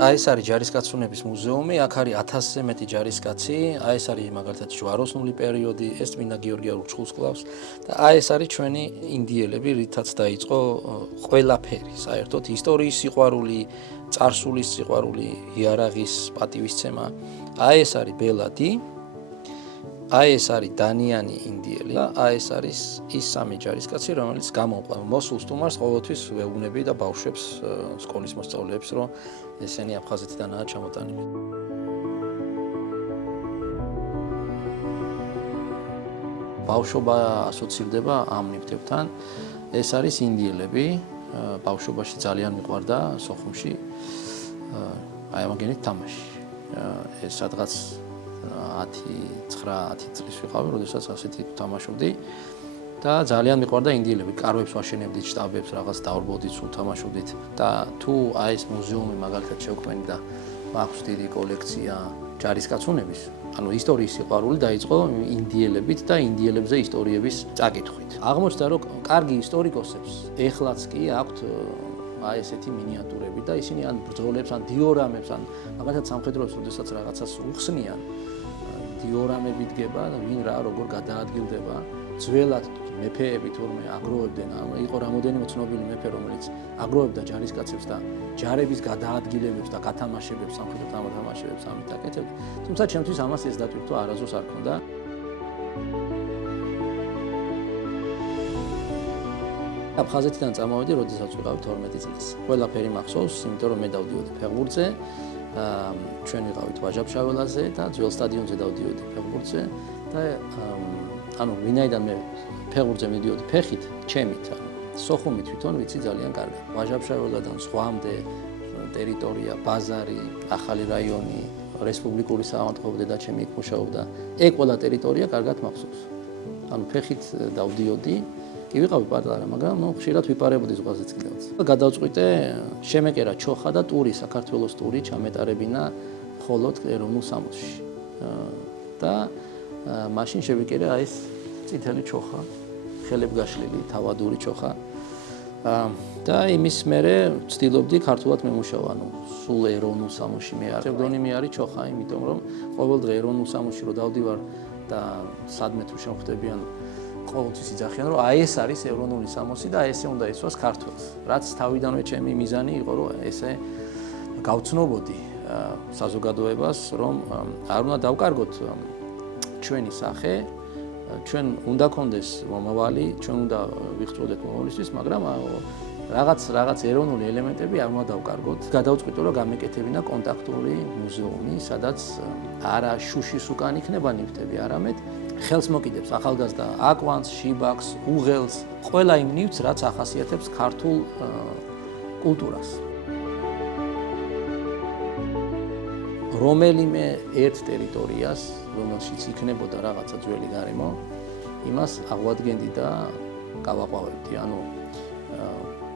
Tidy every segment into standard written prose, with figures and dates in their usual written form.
აი ეს არის ჯარისკაცუნების მუზეუმი, აქ არის 1000-ზე მეტი ჯარისკაცი, აი ეს არის მაგალითად ჯვაროსნული პერიოდი, ეს წმინდა გიორგი არუჩხულს კლავს და აი ეს არის ჩვენი ინდიელები, რითაც დაიწყო ყველაფერი, საერთოდ ისტორიის სიყვარული, წარსულის სიყვარული, იარაღის პატივისცემა. აი ეს არის ბელადი, აი ეს არის დანიანი ინდიელი და აი ეს არის ის სამი ჯარისკაცი, რომელიც გამოყვება მოსულ სტუმარს ყოველთვის ვეუბნები და ბავშვებს, სკოლის მოსწავლეებს, რომ ესენი აფხაზეთიდანაა ჩამოტანილი. ბავშვობა ასოცირდება ამ ნივთებთან. ეს არის ინდიელები, ბავშვობაში ძალიან მიყვარდა სოხუმში აი ამაგენით თამაში. ეს სადღაც 10-9 წლის ვიყავი, როდესაც ასეთი თამაშობდი და ძალიან მიყვარდა ინდიელები. კარვებს ვაშენებდით, შტაბებს, რაღაც დავრბოდით, სულ თამაშობდით და თუ აი ეს მუზეუმი მაგალითად შევქმნით და მაქვს დიდი კოლექცია ჯარისკაცუნების, ანუ ისტორიის სიყვარული დაიწყო ინდიელებით და ინდიელებზე ისტორიების წაკითხვით. აღმოჩნდა, რომ კარგი ისტორიკოსებს ეხლაც კი აქვთ აი ესეთი მინიატურები და ისინი ან ბრძოლებს, ან დიორამებს, ან მაგალითად სამხედროებს, როდესაც რაღაცას უხსნიან, დიორამები დგება და ვინ რა როგორ გადაადგილდება. ძველად მეფეები თურმე აგროვებდნენ, იყო რამოდენიმე ცნობილი მეფე, რომელიც აგროვებდა ჯარისკაცებს და ჯარების გადაადგილებებს და გათამაშებებს, სამხედრო თამაშებებს ამით აკეთებდა. თუმცა ჩემთვის ამას ეს დატვირთვა არასდროს არ ქონდა. აფხაზეთიდან წამოვედი, როდესაც ვიყავი 12 წლის. ყველაფერი მახსოვს, იმიტომ რომ მე დავდიოდი ფეხბურთზე, ჩვენ ვიყავით ვაჟა-ფშაველაზე და ძველ სტადიონზე დავდიოდი ფეხბურთზე და ანუ ვინაიდან მე ფეხბურთზე მიდიოდი ფეხით, ჩემით, ანუ სოხუმი თვითონ ვიცი ძალიან კარგად. ვაჟა-ფშაველადან ზღვამდე ტერიტორია, ბაზარი, ახალი რაიონი, რესპუბლიკური საავადმყოფო დედაჩემი იქ მუშაობდა. ეგ ყველა ტერიტორია კარგად მახსოვს. ანუ ფეხით დავდიოდი, კი ვიყავი პატარა, მაგრამ ხშირად ვიპარებოდი ზღვაზეც კიდევაც. გადავწყვიტე შემეკერა ჩოხა და ტური, საქართველოს ტური ჩამეტარებინა მხოლოდ ეროვნულ სამოსში. და მაშინ შევიკერე აი ეს წითელი ჩოხა, ხელებ გაშლილი, თავადური ჩოხა. და იმის მერე ვცდილობდი ქართულად მემუშავა, ანუ სულ ეროვნულ სამოსში მე არ. ფსევდონიმი არის ჩოხა, იმიტომ რომ ყოველდღე ეროვნულ სამოსში რო დავდივარ და სადმე თუ შემხვდები, ანუ ყოველთვის იძახიან, რომ აი ეს არის ეროვნული სამოსი და ესე უნდა ისვას ქართველს. რაც თავიდანვე ჩემი მიზანი იყო, რომ ესე გავცნობოდი საზოგადოებას, რომ არ უნდა დავკარგოთ ჩვენი სახე, ჩვენ უნდა გქონდეს მომავალი, ჩვენ უნდა ვიღწოდეთ მომავლისთვის, მაგრამ რაღაც ეროვნული ელემენტები არ უნდა დავკარგოთ. გადავწყვიტე, რომ გამეკეთებინა კონტაქტური მუზეუმი, სადაც არა შუშის უკან იქნება ნივთები, არამედ ხელს მოკიდებს ახალგაზრდა აკვანს, შიბაკს, უღელს, ყველა იმ ნივთს, რაც ახასიათებს ქართულ კულტურას. რომელიმე ერთ ტერიტორიას, რომელშიც იქნებოდა რაღაცა ძველი გარემო, იმას აღვადგენდი და გავაყვავებდი. ანუ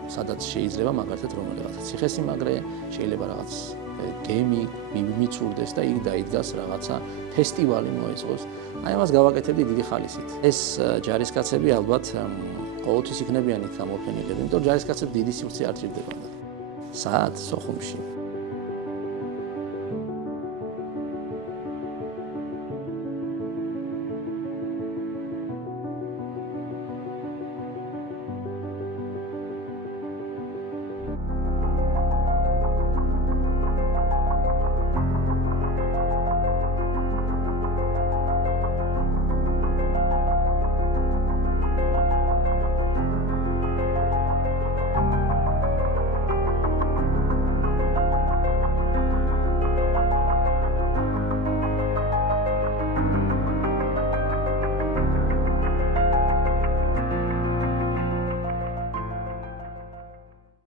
სადაც შეიძლება მაგალითად რომელიღაცა ციხესიმაგრე, შეიძლება რაღაც გემი მიცურდეს და იქ დაიდგას რაღაცა ფესტივალი მოეწყოს. აი ამას გავაკეთებდი დიდი ხალისით. ეს ჯარისკაცები ალბათ ყოველთვის იქნებიან იქ გამოფენილები, იმიტომ რომ ჯარისკაცებს დიდი სივრცე არ ჭირდებოდა. სად? სოხუმში.